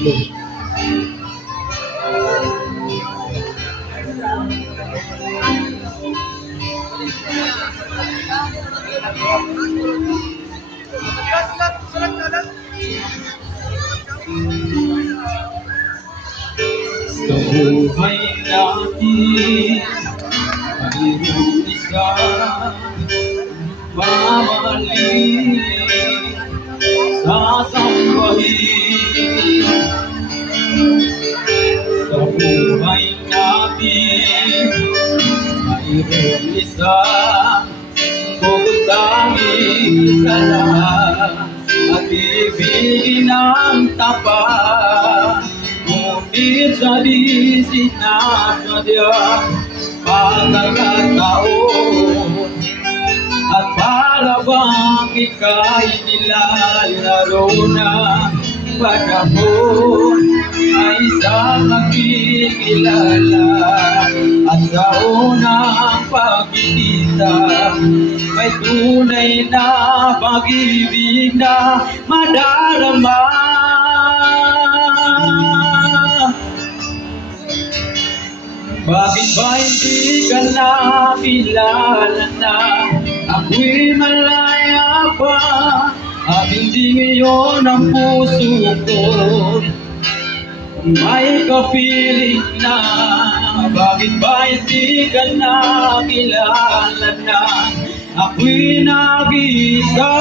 Sa buhay natin, mayroong isang mamahalin, sasambahin. Sa buhay natin, mayroong isang pagtangis sa lahat at ibigin ang tapat. Ngunit sa di sinasadya pagkakataon at para bang ika'y nilalaro na panahon ay isang magkikilala at sa unang pagkikita may tunay na pag-ibig na madarama. Bakit ba hindi ka nakilala na ako'y malaya pa at hindi ngayon ang puso ko may kapiling na? Bakit ba hindi ka nakilala na ako'y nag-iisa?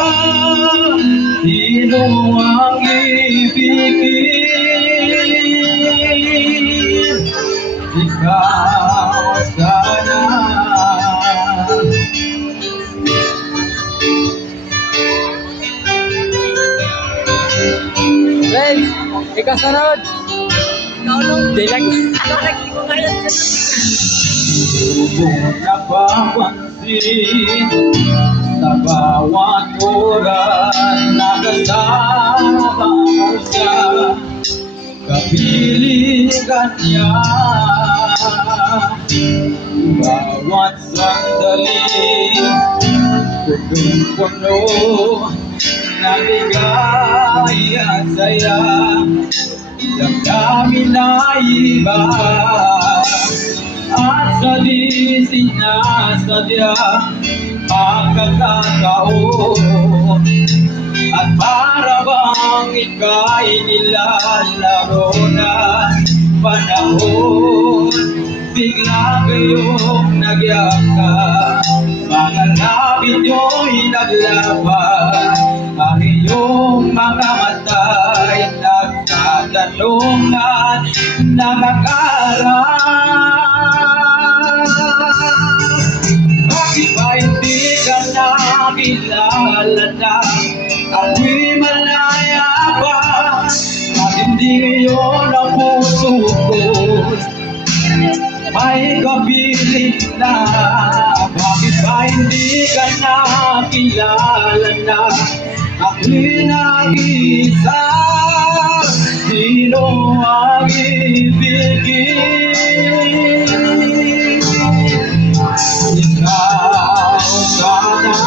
Sino ang ibigin? Ikaw sana. Guys, ikaw sunod. Di lagi. Kung napapansin sa bawat oras na kasama mo siya, kapiling ka niya. Bawat sandali punong-puno ng ligay at saya, damdamin na iba at sa di sinasadya pagkakataon at para bang ika'y nilalaro na panahon. Bigla kayong nagyakap, mga labi nyo'y naglaban, ang iyong mga mata'y nagtatanungan, nakakarap. Bakit ba hindi ka nakilala na ako'y malaya pa at hindi ngayon ang puso ko may kapiling na? Bakit ba hindi ka nakilala na ako'y nag-iisa? Sino ang ibigin? Ikaw sana.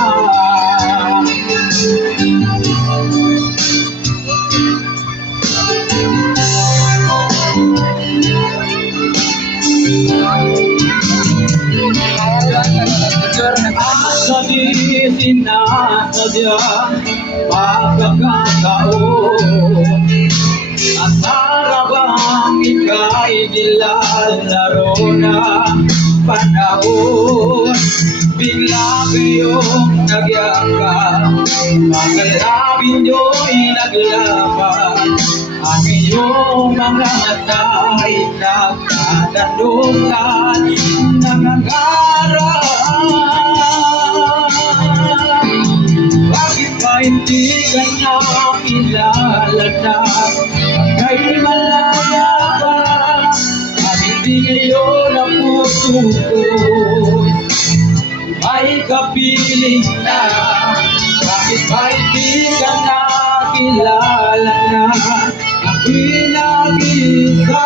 Sa di sinasadya pagkakataon at para bang ika'y nilalaro na panahon. Bigla kayong nagyakap, mga labi nyo'y naglaban, ang iyong mga mata'y nagtatanungan, nangangarap. Bakit ba hindi ka nakilala na kay malaya pa at hindi ngayon ang puso ko may kapiling na? Bakit ba hindi ka nakilala na ako'y nag-iisa?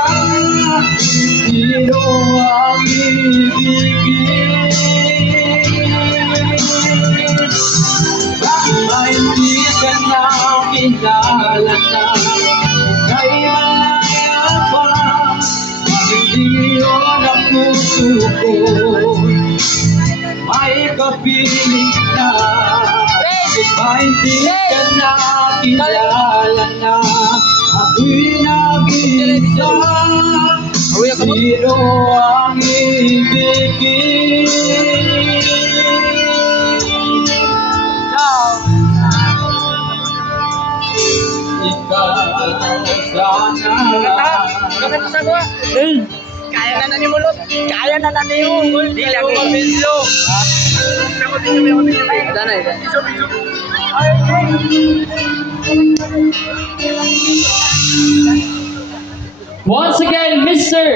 Sino ang ibigin? Bakit ba hindi ka nakilala na kay malaya pa. Hindi ngayon ang puso ko may kapiling na. Hindi ka na kilala na. Ako'y nag-iisa. Sino ang ibigin? Ikaw sana. Kaya na nanimulot. Kaya na nanimulot. Di lang mabilo. Danay. Once again, Mr.